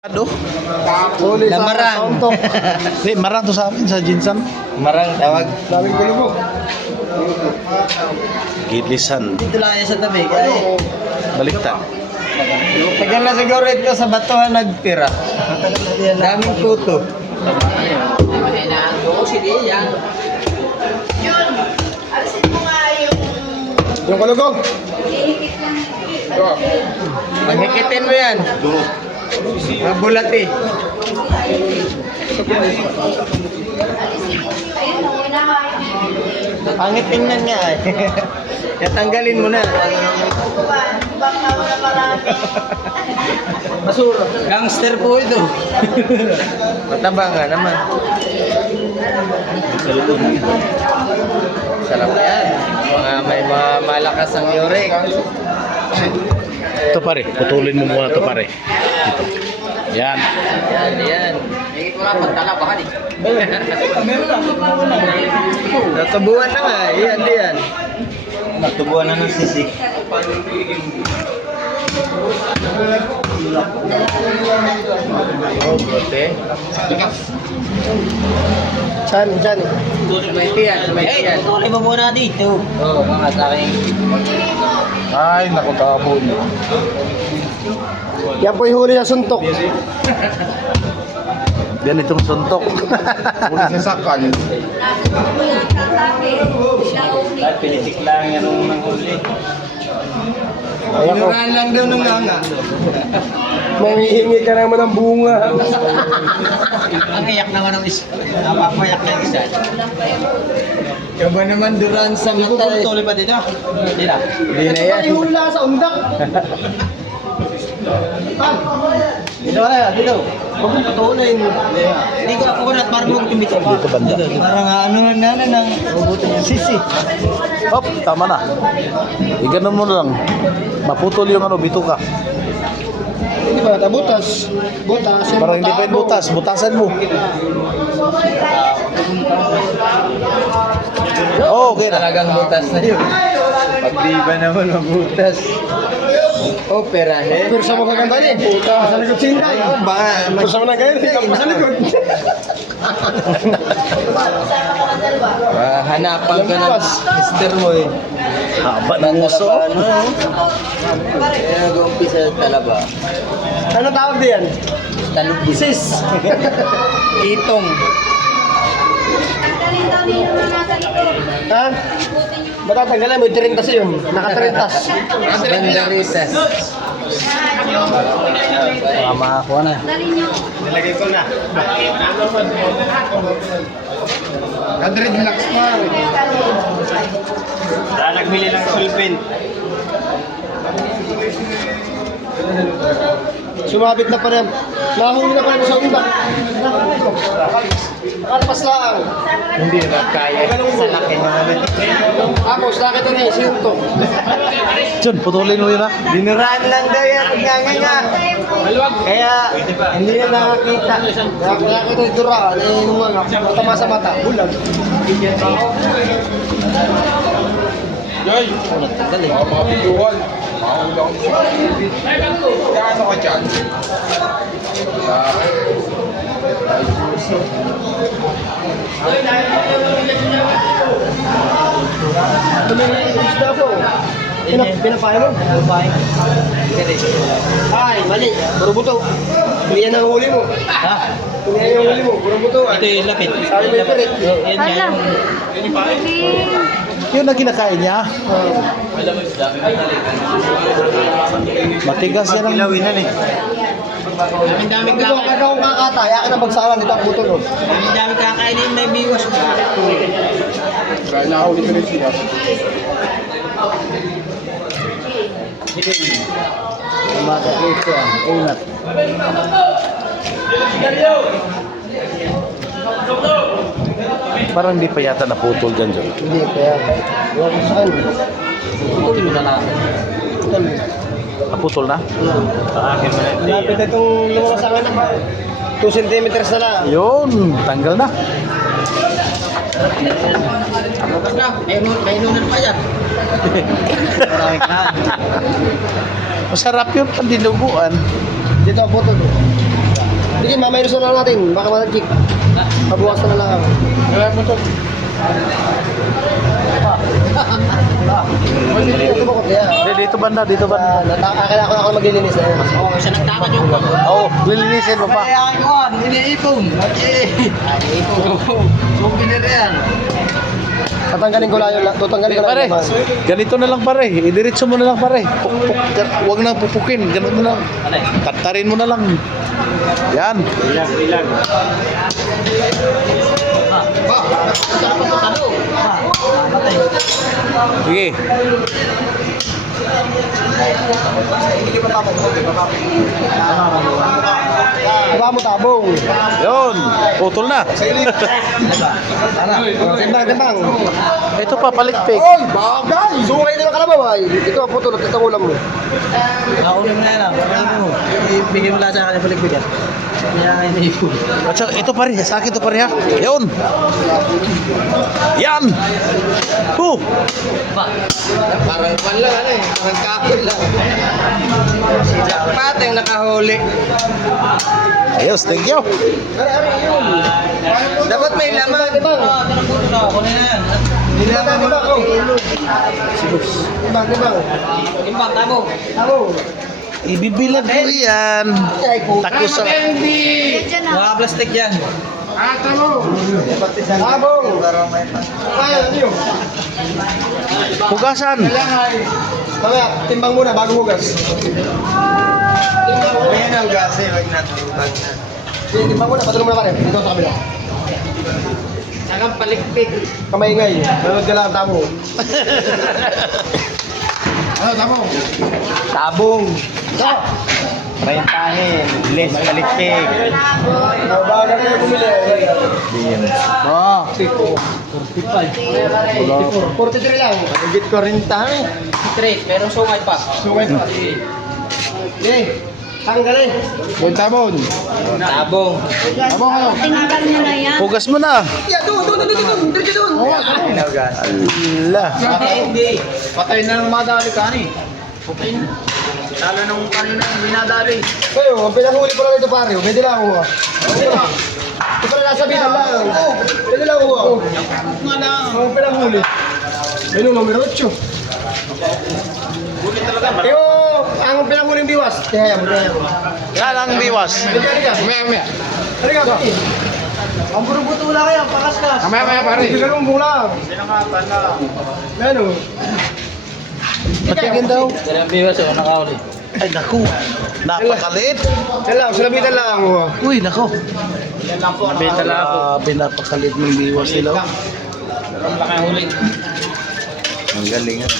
Ano? Huli sa Lamarang. Sauntok. Hindi, marang to sa amin sa Jinsan. Marang tawag. Daming bulubog. Gilisan. Dito lang yan sa tabi. Ano? Baliktad. Tagal na siguro ito sa batuhan nagtira. Daming kuto. Yung kalugog. Paghikitin mo yan. Mabulat eh. Pangit tingnan nga eh. Tatanggalin mo na. Basura. Gangster po ito. Mataba nga naman. Sarap yan. May mga malakas ang yurek. Ito pare, putulin mo muna ito pare. Ito. Yan. Yan. Natubuan na nga. Yan. Natubuan na ng sisig. Oh, bote. Diyan. Sumaitian. Tutuloy mo muna dito. Oo, mga sa akin. Ay, naku tapon. Yan po yung huli sa suntok. Yan itong suntok. Huli sa sakal. At pinitik lang yan nung huli. Ayan ko. Inuran lang daw nung nga. Manghihingi ka naman ng bunga. Ang iyak naman ng isa. Napapayak ng isa. Kaba naman duran sa mata. Tuloy pa dito? Hindi na. Hindi na yan. Yung huli lang sa undak. Dito ka na, dito. Huwag mo patuloy mo. Hindi ko nakukunat para mo tumito pa. Dito banda. Parang ano na ng sisi. Hop, tama na. Iganon mo lang. Maputol yung ano, bituka. Hindi ba? Butas. Butas. yung Parang hindi pa yung matabo. butas. Butasan mo. Oh, okay na. Talagang butas na yun. Pagliba naman mabutas. Opera, eh. Pero sa mga ganda niya, puta. Sa likod sinday. Baka Pero sa mga ganda niya, sa likod. hanapan ka ng sister mo eh. Haba ng uso. Ano? Kaya nag-umpisa talaba. Ano tawag diyan? Talubis. Sis. Itong. Ha? Matatanggalan mo, 30 yun. Naka-30. Bandarisas. Baka makakuha na. Nilagay ko na. 100 lakhs pa. Nagbili ng sulpin. Sumabit na pa rin. Nahuli na pa rin sa undak. Kalpas lang. Hindi na kaya. Sa laki naman. Ako, sa akin ito na yung siyunto. Diyan, putulin mo yun ha. Dinuraan lang daw yan. Nga. Kaya hindi na nakakita. Kaya ko ito yung duraan. Eh, nung ano, matama sa mata. Bulag. Joy! Nagtagal eh. Mga pinduan. Kano ka dyan? Isda po. Pinapaya mo? Pinapaya. Ay, mali. Puro buto. Hindi yan ang huli mo. Ha? Hindi yan yung huli mo. Puro buto. Ito yung lapit. Sabi mo yung pirit. Yan nga. Yun ang kinakain niya. Matigas yan ang... Ilawinan eh. Daming Hindi ko kaya akong kakatay. Akin ang bagsalan. Dito ang buto. Daming kakainin may biwas mo. Kaya nakahuli ko rin siya. Mata ito ang unat. Parang hindi pa yata naputol dyan dyan. Hindi, kaya wala ko saan. Ito yung lalaki. Naputol na? Lapit na itong lumabas sa akin na 2 centimeters na lang. Yun, tanggal na. Bukas na. May inunan pa yan. Maraming kahan. Masarap yun, pandinuguan. Dito ang photo. Sige, mamaya rin na natin. Baka malagkik. Pabukas na lang. Kaya mo to. Hindi, dito banda, dito banda. Akala ko ako maglilinis na yun. Oo, siya nagtakad yung pag... Oo, lilinisin mo pa. Kaya ako, iniipon. Iniipon. Souvenir yan. Tatanggalin ko lang yun. Tutanggalin ko lang Pare, yun naman. ganito na lang pare. Idiretso mo na lang pare. Huwag nang pupukin. Ganun na lang. Tatarin mo na lang. Yan. Ilang. Sige. Diba mo tabong? Yun. Putol na. Timbang. Ito pa, palikpik. Oy, bagay! Sungay din ang kalabaw ay. Ito ang putol at ito ang ulam mo. Nakunin mo na yan. Ibigay mo lang sa akin yung paligbigan. Kaya nga iniipon. At saka, ito pare. Sa akin ito pare ha. Yun. Yan. Parang pan lang ano eh. Parang kapil lang. Si Jackpot yung nakahuli. Ayos, thank you. Dapat may laman. Timbang. Kunin na yan. Timbang. Timbang, tabo. Tabong. Ibibilag ko yan. Ay, puta. Tako sa... Mga plastic yan. Tabong. Ay, ano yun? Hugasan. Mamaya, timbang muna bago hugas. Ayan ang gas eh. Wag na. Sige, timbang muna. Patulong muna pare. Dito sa kabila. Saka palikpik. Kamaingay. Manood ka lang ang tamo. Ano, tamo? Tabong. Rentahin. Les palikpik. Bagal na yung bumili. Ah. 43 lang. Higit ko rentahin. Straight, pero sungay pa. Sungay pa. Okay. Tanggalin. Yung tabon. Tabong. Tabon ano? Tingnan mo na yan. Hugas mo na. Yeah, doon. Diretso doon. Ay, no gas. Ala. Hindi. Patay na nung madali ka ni. Okay na. Lalo nung kanina binadali. Kayo, ang pinahuli ko lang ito pare. Pwede lang ako. Ito pala nasa bitan lang. Pwede lang ako. Nga lang. Ang pinahuli. Ayun, numero 8. Bulit talaga. Yo, ang pinahuli yung biwas. Kaya mo. Yan ang biwas. Halika. Halika. Ang buto-buto kayo, pakaskas. Mamaya pare. Hindi ka nung bulang. Sinangatan na. Ano? Patingin daw. Dari ang biwas o nakahuli. Ay, naku. Napakaliit. Yan lang, sulabitan lang ako. Uy, naku. Yan lang po. Nabenta lang ako. Grabe, napakaliit ng biwas nila. Ang laki ang huli. Ang galing yan.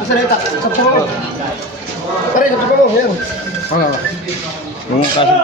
Isa na itak. Sapso mo. Pare, sapso mo. Yan. Yung kaso